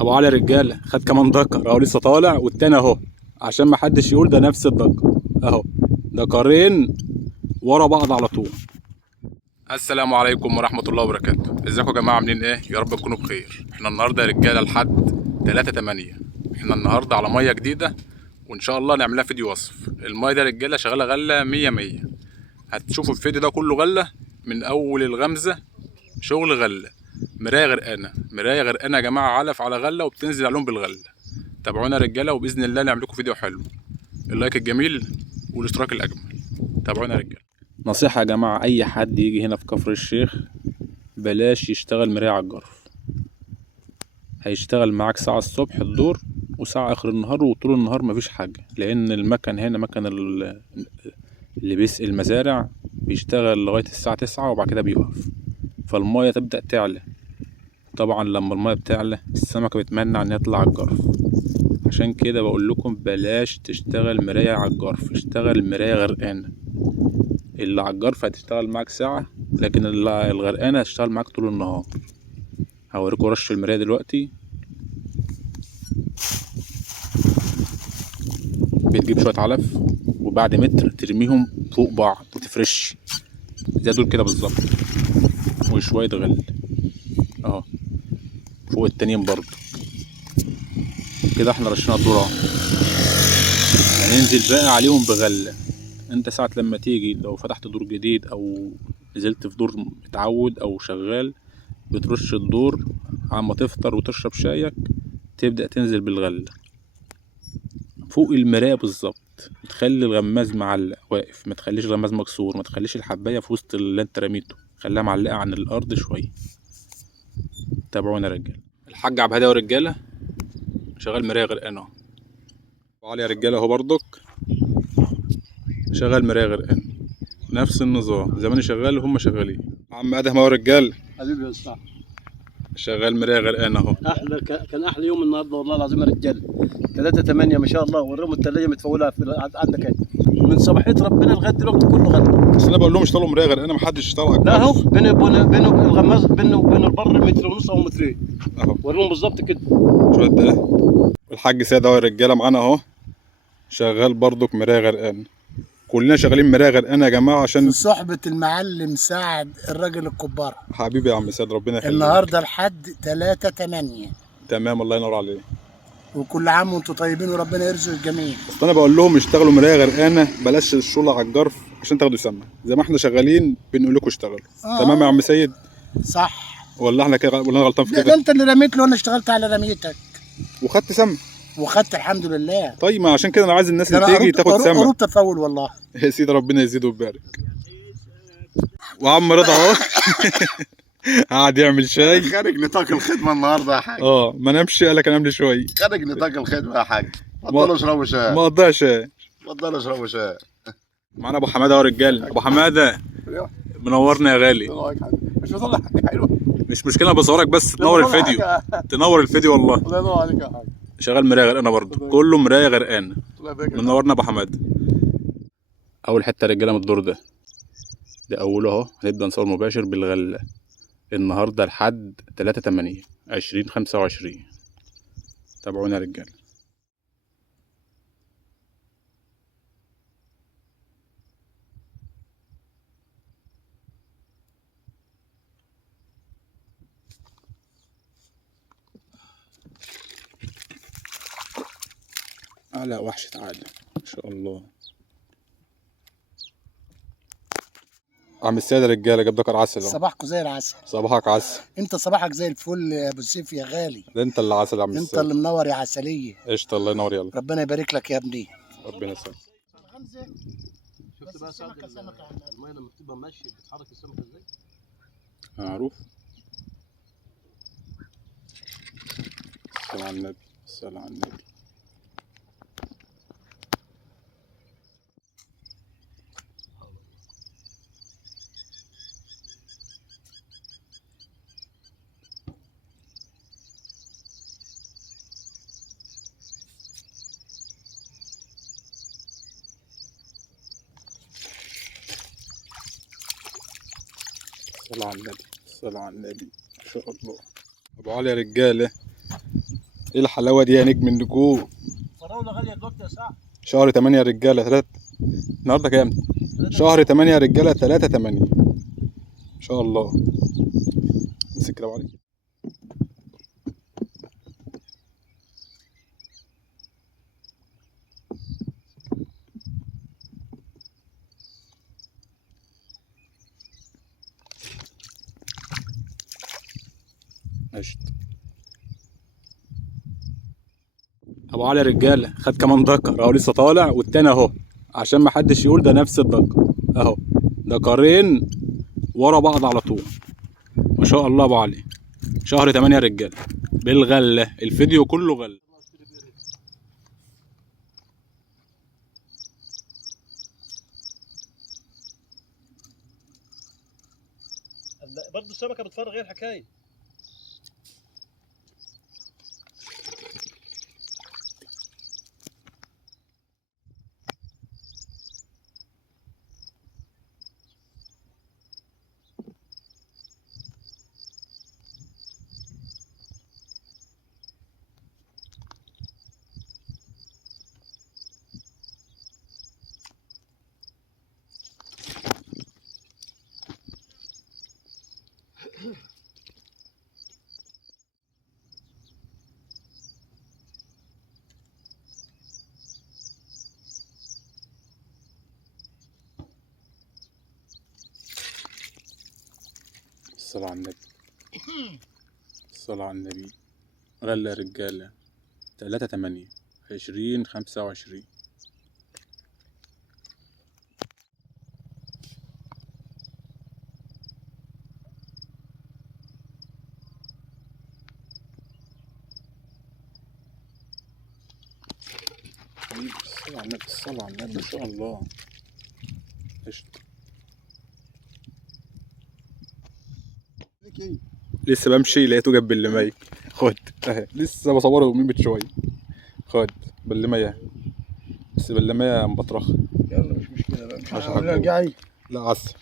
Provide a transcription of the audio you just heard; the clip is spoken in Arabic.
ابو علي رجاله خد كمان دكر اهو لسه طالع، والتاني اهو عشان ما حدش يقول ده نفس الدكر اهو، دكرين ورا بعض على طول. السلام عليكم ورحمه الله وبركاته. ازيكم يا جماعه، عاملين ايه؟ يا رب تكونوا بخير. احنا النهارده يا رجاله لحد 3/8. احنا النهارده على ميه جديده وان شاء الله نعملها فيديو وصف. الميه دي يا رجاله شغاله غله 100. هتشوفوا الفيديو ده كله غله من اول الغمزه، شغل غله. مرايه غرقانه، مرايه غرقانه يا جماعه، علف على غله وبتنزل عليهم بالغله. تابعونا يا رجاله وباذن الله نعمل لكم فيديو حلو. اللايك الجميل والاشتراك الاجمل. تابعونا يا رجاله. نصيحه يا جماعه، اي حد يجي هنا في كفر الشيخ بلاش يشتغل مرايه على الجرف. هيشتغل معاك ساعه الصبح الدور وساعه اخر النهار، وطول النهار مفيش حاجه، لان المكن هنا مكن اللي بيسقي المزارع بيشتغل لغايه الساعه 9 وبعد كده بيوقف، فالميه تبدا تعلى. طبعا لما الميه بتعلى السمكه بتمنع ان يطلع على الجرف. عشان كده بقول لكم بلاش تشتغل مرايه على الجرف، اشتغل مرايه غرقانه. اللي على الجرف هتشتغل معاك ساعه، لكن اللي الغرقانه هتشتغل معاك طول النهار. هوريكم رش المرايه دلوقتي. بتجيب شويه علف وبعد متر ترميهم فوق بعض وتفرش زي دول كده بالظبط، وشويه غل اهو فوق التانيين برضه كده. احنا رشينا الدور اهو، هننزل بقى عليهم بغله. انت ساعة لما تيجي لو فتحت دور جديد او نزلت في دور متعود او شغال، بترش الدور عما تفطر وتشرب شايك، تبدأ تنزل بالغلة فوق المراية بالظبط. تخلي الغماز معلق واقف، ما تخليش الغماز مكسور، ما تخليش الحباية في وسط اللي انت رميته، خليها معلقة عن الارض شوية. تابعونا يا رجالة. الحاج عبد الهادي ورجالة شغال مراية غرقانة اهو. وعلي يا رجالة اهو برضك شغال مراية غرقانة، نفس النظام زي ما انا شغال هم شغالين. عم ادهم اهو رجال حبيبي يا اسطى، شغال مرايه غرقان اهو. كان احلى يوم النهارده والله العظيم يا رجال. 3/8 ما شاء الله، والرمى الثلاجه متفوله عندك انت من صباحيه ربنا لغايه دلوقتي كله غلط. بس انا بقول لهم اشتغلوا مرايه غرقانه، ما حدش اشتغل على لا الجرف. اهو بين الغماز بينه وبين البر متر ونص او مترين اهو وريهم بالظبط كده. شويه ده. الحاج سيد اهو الرجاله معانا اهو شغال برضك مرايه غرقانه. كلنا شغالين مرايه غرقانه يا جماعه عشان في صحبة المعلم سعد الراجل الكبار. حبيبي يا عم سيد ربنا يخليك. النهارده لحد 3/8. تمام الله ينور عليك. وكل عام وانتم طيبين وربنا يرزق الجميع. بس انا بقول لهم اشتغلوا مرايه غرقانه، بلاش الشغل على الجرف عشان تاخدوا سمنه. زي ما احنا شغالين بنقول لكم اشتغلوا. تمام يا عم سيد؟ صح. ولا احنا كده ولا انا غلطان في ده كده؟ انت اللي رميت له وانا اشتغلت على رميتك وخدت سمنه. وخدت الحمد لله. طيب ما عشان كده انا عايز الناس ده اللي انا تيجي تاخد سمنه. قربت تفول والله. يا سيدي ربنا يزيده ويبارك. وعم رضا اهو قاعد يعمل شاي. خارج نطاق الخدمه النهارده يا حاج. ما نامش، قال لك انام لي شويه. خارج نطاق الخدمه يا حاج. اتفضلوا اشربوا شاي. ما قضاها شاي. اتفضلوا اشربوا شاي. معانا ابو حماده اهو رجاله. ابو حماده منورنا يا غالي. مش بطلع حاجه حلوه. مش مشكله بصورك بس تنور الفيديو. تنور الفيديو والله. الله ينور عليك يا حاج. شغال مرايه غرقانه برضه، كله مرايه غرقانه. منورنا ابو حماده. اول حته رجاله من الدور ده اوله اهو. هنبدا نصور مباشر بالغله النهارده لحد 3/8/2025. تابعونا يا رجاله. على وحشة عالم ما شاء الله. عم السيد رجاله جاب دكر عسل اهو. صباحكم زي العسل. صباحك عسل. انت صباحك زي الفل يا ابو سيف يا غالي. ده انت اللي عسل يا عم السيد. انت اللي منور يا عسليه. قشطه الله ينور. يلا ربنا يبارك لك يا ابني. ربنا يسلمك. شفت بقى سمكه الميه لما بتبقى ماشيه بتحرك السمكه ازاي؟ معروف. الصلاة على النبي، الصلاة على النبي. الصلاة على النبي، الصلاة على النبي، ما شاء الله. ابو علي يا رجاله ايه الحلاوه دي يا نجم النجوم؟ فراوله غاليه دلوقتي يا سعد. شهر 8 يا رجاله. النهارده كام؟ شهر 8 يا رجاله، 3/8 ان شاء الله. امسك كده عليك. قشط. ابو علي يا رجاله خد كمان دكر اهو لسه طالع، والتاني اهو عشان ما حدش يقول ده نفس الدكر اهو. دكرين ورا بعض على طول ما شاء الله. ابو علي شهر 8 يا رجاله بالغله، الفيديو كله غله. برضه السمكه بتفرغ غير حكايه. الصلاة على النبي، الصلاة على النبي. غلة يا رجالة 3/8/2025. الصلاة على النبي، الصلاة على النبي، ما شاء الله. قشطة. لسه بمشي لقيته جنب اللمية. خد اهي، لسه بصوره من شوية. خد باللمية، بس باللمية مبطرخة. يلا مش مشكله بقى، مش عشان رجعي. لا عسل.